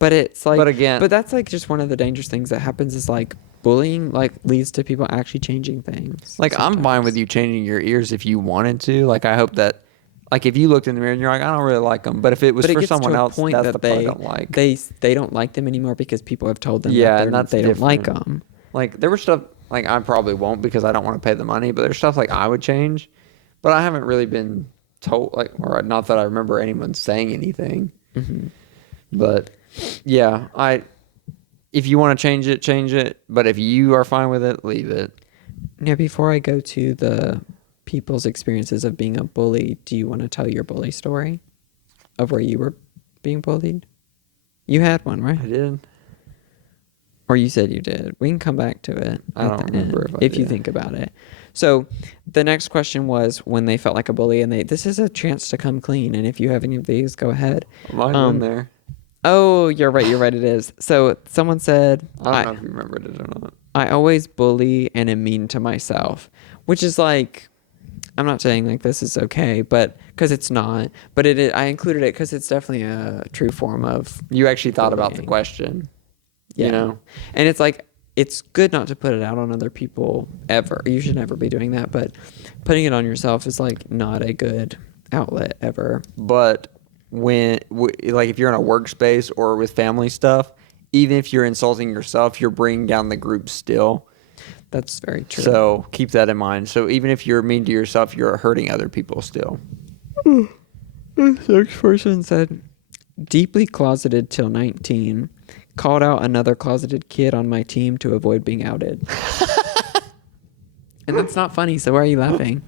But it's like, but that's like just one of the dangerous things that happens is like bullying like leads to people actually changing things. Like, sometimes. I'm fine with you changing your ears if you wanted to. Like, I hope that, like, if you looked in the mirror and you're like, I don't really like them, but if it was for someone else, that's the part I don't like. They don't like them anymore because people have told them that they don't like them. Like, there was stuff like I probably won't because I don't want to pay the money, but there's stuff like I would change, but I haven't really been told, like, or not that I remember anyone saying anything. Mm-hmm. But yeah, if you want to change it, but if you are fine with it, leave it. Yeah, before I go to the people's experiences of being a bully, do you want to tell your bully story of where you were being bullied? You had one, right? I did. Or you said you did. We can come back to it. I don't remember if you think about it. So the next question was when they felt like a bully, and this is a chance to come clean. And if you have any of these, go ahead. Mine in there. Oh, you're right. It is. So someone said, I don't know if you remembered it or not. I always bully and am mean to myself, which is like, I'm not saying like this is okay, but because it's not, but I included it because it's definitely a true form of. You actually thought about the bullying. question. Yeah. You know? And it's like, it's good not to put it out on other people ever. You should never be doing that, but putting it on yourself is like not a good outlet ever. But like if you're in a workspace or with family stuff, even if you're insulting yourself, you're bringing down the group still. That's very true. So keep that in mind. So even if you're mean to yourself, you're hurting other people still. The next person said, deeply closeted till 19. Called out another closeted kid on my team to avoid being outed. And that's not funny, so why are you laughing?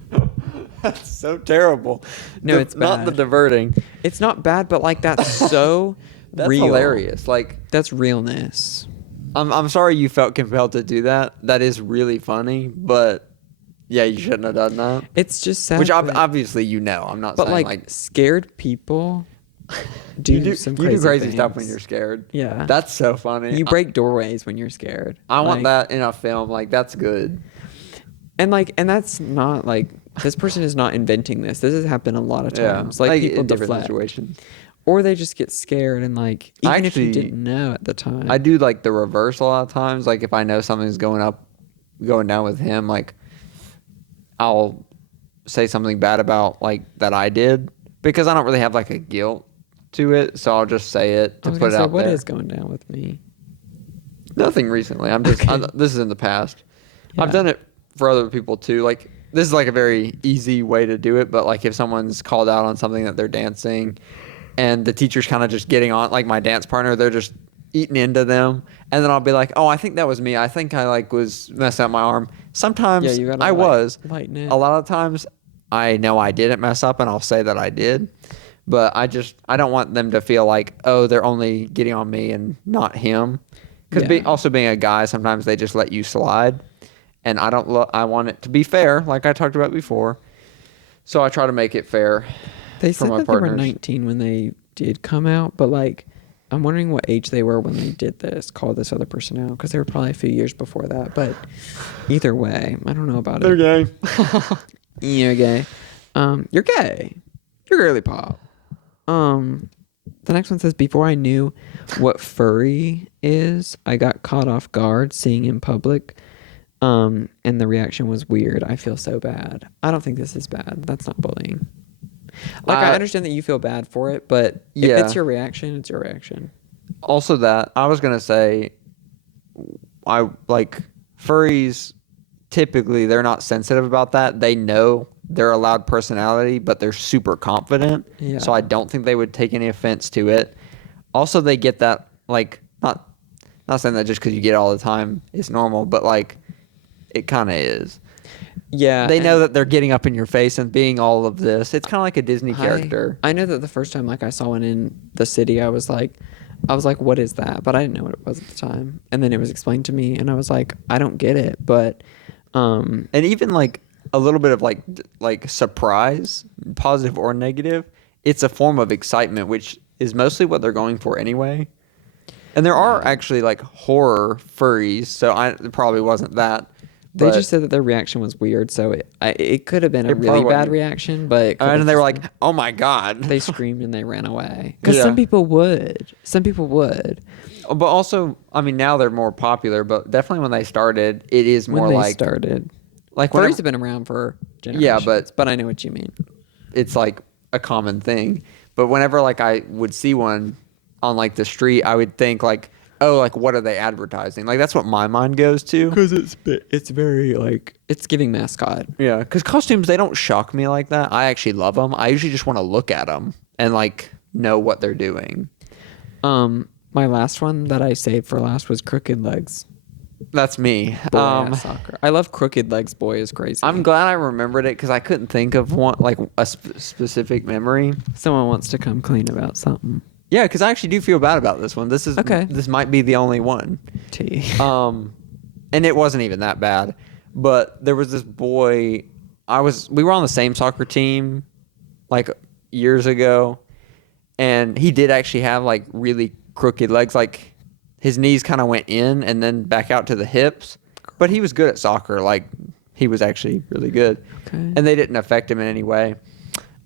That's so terrible. No, it's not bad. the diverting. It's not bad, but like that's so That's real. hilarious. Like That's realness. I'm sorry you felt compelled to do that. That is really funny, but yeah, you shouldn't have done that. It's just sad. Which that- obviously you know. I'm not but saying like scared people do some you do crazy things. stuff when you're scared. Yeah. That's so funny. You break doorways when you're scared. I want Like, that in a film. Like that's good. And that's not like this person is not inventing this. This has happened a lot of times. Yeah. Like people in different deflect. situations. Or they just get scared and like even if you Actually, didn't know at the time. I do like the reverse a lot of times. Like if I know something's going down with him, like I'll say something bad about like that I did because I don't really have like a guilt to it. So I'll just say it I to was put gonna it say, out what there. is going down with me? Nothing recently. This is in the past. Yeah. I've done it for other people too. Like this is like a very easy way to do it. But like if someone's called out on something that they're dancing, and the teacher's kind of just getting on, like my dance partner, they're just eating into them, and then I'll be like, "Oh, I think that was me. I think I like was messing up my arm." Sometimes Yeah, you gotta, I like, was. lighten it. A lot of times, I know I didn't mess up, and I'll say that I did. But I don't want them to feel like, oh, they're only getting on me and not him. Because Yeah. also being a guy, sometimes they just let you slide, and I don't. I want it to be fair, like I talked about before. So I try to make it fair. They for said my that they were partners. 19 when they did come out, but like I'm wondering what age they were when they did this, called this other person out, because they were probably a few years before that. But either way, I don't know about They're it. gay. You're gay. You're gay. You're girly pop. The next one says, before I knew what furry is, I got caught off guard seeing in public. And the reaction was weird. I feel so bad. I don't think this is bad. That's not bullying. Like, I understand that you feel bad for it, but if Yeah. it's your reaction, it's your reaction. Also, that I was gonna say, I like furries. Typically, they're not sensitive about that. They know they're a loud personality, but they're super confident. Yeah. So I don't think they would take any offense to it. Also, they get that like not saying that just because you get it all the time is normal, but like it kind of is. Yeah. They know that they're getting up in your face and being all of this. It's kind of like a Disney character. I know that the first time like I saw one in the city, I was like, what is that? But I didn't know what it was at the time. And then it was explained to me and I was like, I don't get it. But And even like a little bit of like surprise, positive or negative, it's a form of excitement, which is mostly what they're going for anyway. And there are actually like horror furries, so it probably wasn't that. they But- just said that their reaction was weird, so it could have been a It really probably bad wasn't. reaction, but it could have and they were just like, been- "Oh my god!" they screamed and they ran away. Because Yeah. some people would. But also, I mean, now they're more popular. But definitely when they started, it is more When they like started. like Furries whenever- have been around for generations. But I know what you mean. it's like a common thing. But whenever like I would see one on like the street, I would think like, oh, like what are they advertising? Like that's what my mind goes to. Because it's very like it's giving mascot. Yeah, because costumes, they don't shock me like that. I actually love them. I usually just want to look at them and like know what they're doing. My last one that I saved for last was Crooked Legs. That's me. Boy ass soccer. I love Crooked Legs. Boy is crazy. I'm glad I remembered it because I couldn't think of one like a specific memory. Someone wants to come clean about something. Yeah, because I actually do feel bad about this one. This is Okay. This might be the only one. T. And it wasn't even that bad. But there was this boy. We were on the same soccer team, like years ago, and he did actually have like really crooked legs. Like his knees kind of went in and then back out to the hips. But he was good at soccer. Like he was actually really good. Okay. And they didn't affect him in any way.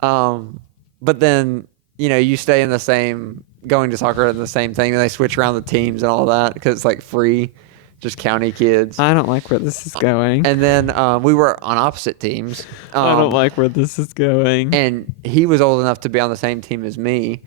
But then, you know, you stay in the same, going to soccer and the same thing, and they switch around the teams and all that because it's like free, just county kids. I don't like where this is going. And then we were on opposite teams. I don't like where this is going. And he was old enough to be on the same team as me.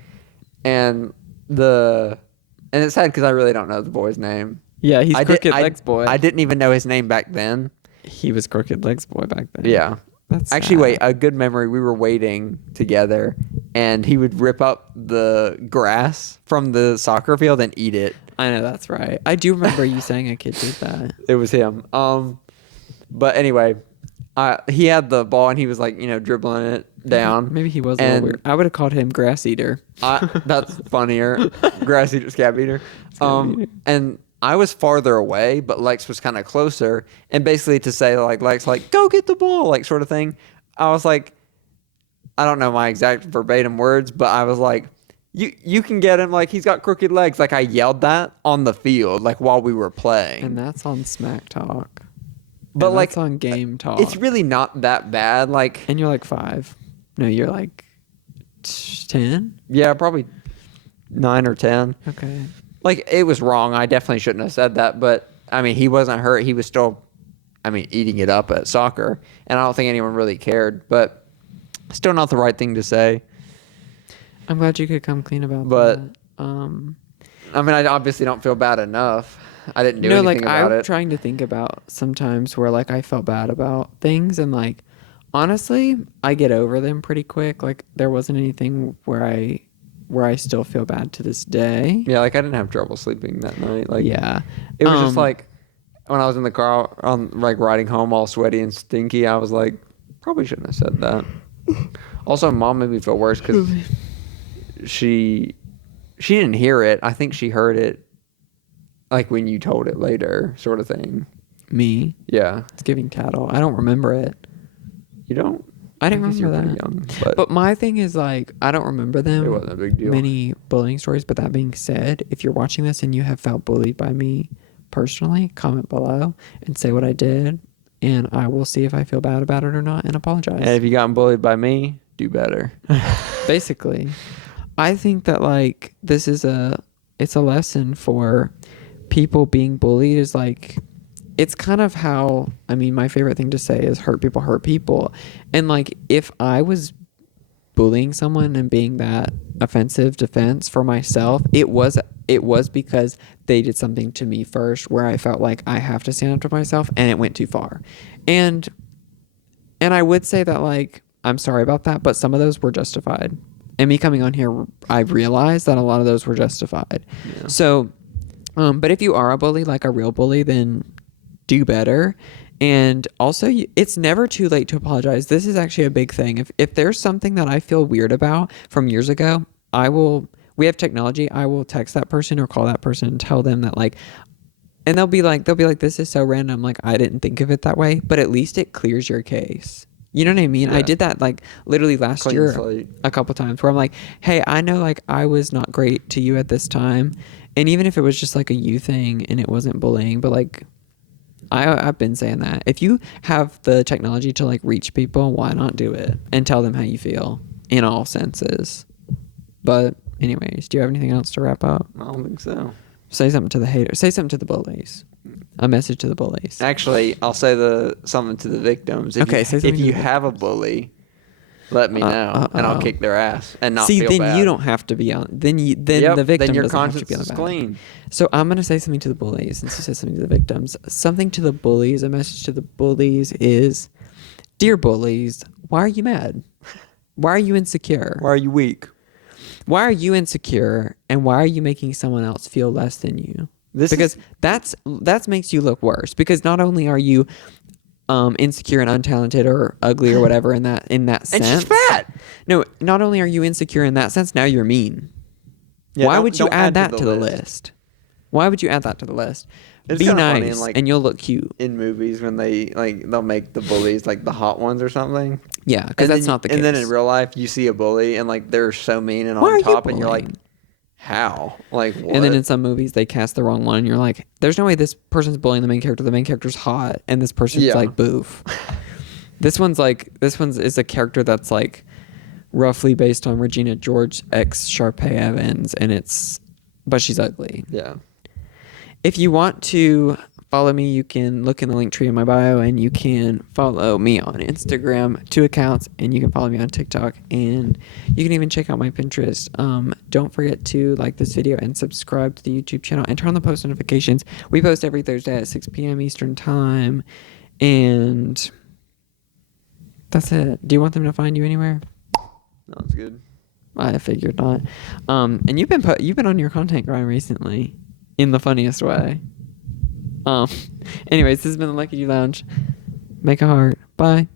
And it's sad because I really don't know the boy's name. Yeah, he's Crooked Legs Boy. I didn't even know his name back then. He was Crooked Legs Boy back then. Yeah. That's Actually, sad. wait, a good memory. We were waiting together, and he would rip up the grass from the soccer field and eat it. I know that's right. I do remember you saying a kid did that. It was him. But anyway, he had the ball and he was like, dribbling it down. Maybe he was a little weird. I would have called him grass eater. That's funnier. Grass eater, scab eater. And I was farther away, but Lex was kind of closer. And basically to say like, Lex, like, go get the ball, like sort of thing. I was like, I don't know my exact verbatim words, but I was like, you can get him, like he's got crooked legs. Like I yelled that on the field, like while we were playing. And that's on smack talk. But and like that's on game talk. It's really not that bad. Like, and you're like 5. No, you're like 10. Yeah, probably 9 or 10. Okay. Like it was wrong. I definitely shouldn't have said that. But I mean, he wasn't hurt. He was still, eating it up at soccer, and I don't think anyone really cared. But still, not the right thing to say. I'm glad you could come clean about that. But I obviously don't feel bad enough. I didn't do anything about it. I'm trying to think about sometimes where like I felt bad about things, and like honestly, I get over them pretty quick. Like there wasn't anything where I still feel bad to this day. Yeah, like I didn't have trouble sleeping that night. Like yeah, it was just like when I was in the car on like riding home all sweaty and stinky. I was like, probably shouldn't have said that. Also, Mom made me feel worse because she didn't hear it. I think she heard it like when you told it later, sort of thing. Me? Yeah. It's giving cattle. I don't remember it. You don't? I didn't remember that. Young, but my thing is like, I don't remember them. It wasn't a big deal. Many bullying stories. But that being said, if you're watching this and you have felt bullied by me personally, comment below and say what I did. And I will see if I feel bad about it or not and apologize. And if you gotten bullied by me, do better. Basically. I think that like this is it's a lesson for people being bullied is like, it's kind of how, my favorite thing to say is hurt people. And like, if I was bullying someone and being that offensive defense for myself, it was because they did something to me first where I felt like I have to stand up to myself, and it went too far. And I would say that like, I'm sorry about that, but some of those were justified. And me coming on here, I realized that a lot of those were justified. Yeah. So, but if you are a bully, like a real bully, then do better. And also, it's never too late to apologize. This is actually a big thing. If there's something that I feel weird about from years ago, we have technology. I will text that person or call that person and tell them that like, and they'll be like, this is so random. Like, I didn't think of it that way, but at least it clears your case. You know what I mean? Yeah. I did that like literally last year a couple times where I'm like, hey, I know like I was not great to you at this time. And even if it was just like a you thing and it wasn't bullying, but like I've been saying that. If you have the technology to like reach people, why not do it and tell them how you feel in all senses? But anyways, do you have anything else to wrap up? I don't think so. Say something to the haters. Say something to the bullies. A message to the bullies. Actually, I'll say something to the victims. If you have a bully, let me know, and I'll kick their ass and not feel bad. See, then you don't have to be on. Then the victim then your doesn't have to conscience be on is the clean. So I'm gonna say something to the bullies, since you said something to the victims. Something to the bullies. A message to the bullies is, dear bullies, why are you mad? Why are you insecure? Why are you weak? Why are you insecure, and why are you making someone else feel less than you? Because that makes you look worse. Because not only are you insecure and untalented or ugly or whatever in that sense. And she's fat. No, not only are you insecure in that sense, now you're mean. Yeah, why would you add that to the list? Why would you add that to the list? Be nice, and you'll look cute. In movies, when they'll make the bullies like the hot ones or something. Yeah, because that's not the case. And then in real life, you see a bully and like they're so mean and on top, and you're like, how? Like, what? And then in some movies, they cast the wrong one. And you're like, there's no way this person's bullying the main character. The main character's hot, and this person's like boof. This one's is a character that's like roughly based on Regina George ex Sharpay Evans, but she's ugly. Yeah. If you want to follow me, you can look in the link tree in my bio, and you can follow me on Instagram, 2 accounts, and you can follow me on TikTok, and you can even check out my Pinterest. Don't forget to like this video and subscribe to the YouTube channel and turn on the post notifications. We post every Thursday at 6 p.m. Eastern time, and that's it. Do you want them to find you anywhere? No, it's good. I figured not. And you've been on your content grind recently in the funniest way. Anyways, this has been the Leckiju Lounge. Make a heart. Bye.